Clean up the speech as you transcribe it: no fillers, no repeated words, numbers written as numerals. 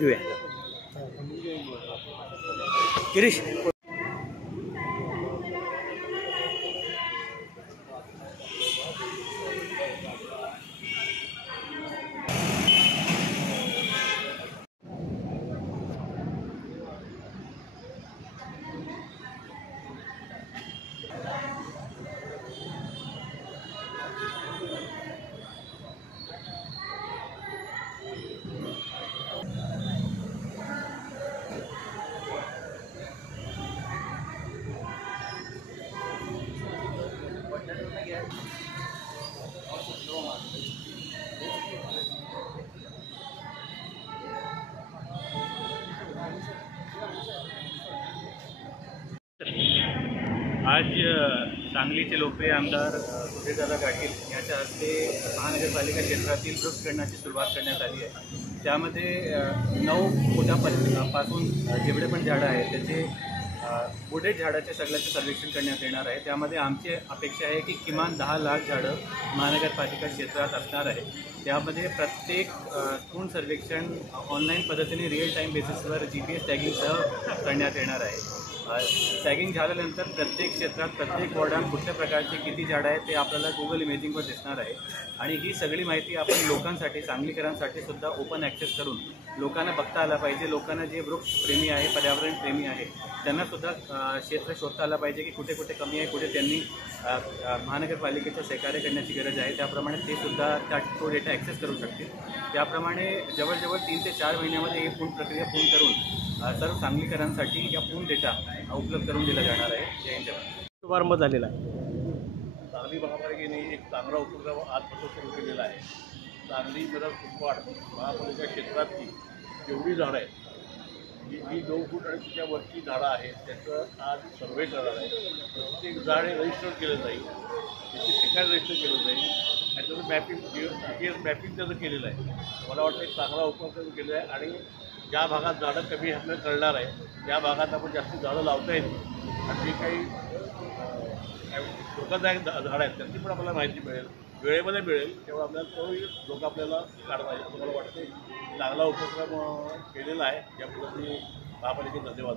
घेऊया. गिरीश, आज सांगलीचे लोकप्रिय आमदार सुधीरदादा पाटील यांच्या हस्ते महानगरपालिका क्षेत्रातील वृक्षगणनाची सुरुवात करण्यात आली आहे. त्यामध्ये 9 फुटापासून जेवढे पण झाडं आहेत त्याचे बुडेट झाडाच्या सगळ्याचे सर्वेक्षण करण्यात येणार आहे. त्यामध्ये आमची अपेक्षा आहे की किमान 10 लाख झाडं महानगरपालिका क्षेत्रात असणार आहे. त्यामध्ये प्रत्येक पूर्ण सर्वेक्षण ऑनलाईन पद्धतीने रिअल टाईम बेसिसवर GPS टॅगिंगसह करण्यात येणार आहे. टॅगिंग झाल्यानंतर प्रत्येक क्षेत्रात प्रत्येक वॉर्डात कुठल्या प्रकारचे किती झाडं आहेत ते आपल्याला गुगल इमेजिंगवर दिसणार आहे. आणि ही सगळी माहिती आपण लोकांसाठी, सांगलीकरांसाठी सुद्धा ओपन ॲक्सेस करून लोकांना बघता आला पाहिजे. लोकांना जे वृक्षप्रेमी आहे, पर्यावरणप्रेमी आहे, त्यांनासुद्धा क्षेत्र शोधता आलं पाहिजे की कुठे कुठे कमी आहे, कुठे त्यांनी महानगरपालिकेचं सहकार्य करण्याची गरज आहे. त्याप्रमाणे ते सुद्धा तो डेटा ॲक्सेस करू शकतील. त्याप्रमाणे जवळजवळ 3 ते 4 महिन्यामध्ये ही पूर्ण प्रक्रिया पूर्ण करून सर्व सांगलीकरांसाठी या पूर्ण डेटा उपलब्ध करून दिला जाणार आहे. जय हिंद. शुभारंभ झालेला आहे. सांगली महापालिकेने एक चांगला उपक्रम आजपासून सुरू केलेला आहे. सांगली मिरज कुपवाड महापालिका क्षेत्रातली जेवढी झाडं आहेत, जी 2 फूट आणि तिच्यावरची झाडं आहेत, त्याचं आज सर्वे करणार आहे. प्रत्येक झाड हे रजिस्टर केलं जाईल, त्याची ठिकाण रजिस्टर केलं जाईल आणि त्याचं GPS मॅपिंग त्याचं केलेलं आहे. मला वाटतं एक चांगला उपक्रम केलेला आहे. आणि ज्या भागात झाडं कमी आपल्याला कळणार आहे त्या भागात आपण जास्त झाडं लावता येतील आणि जे काही धोकादायक झाडं आहेत त्यांची पण आपल्याला माहिती मिळेल, वेळेमध्ये मिळेल. तेव्हा आपल्याला तोही लोक आपल्याला काढता येईल. असं मला वाटते चांगला उपक्रम केलेला आहे. या पद्धतीने महापालिकेत धन्यवाद.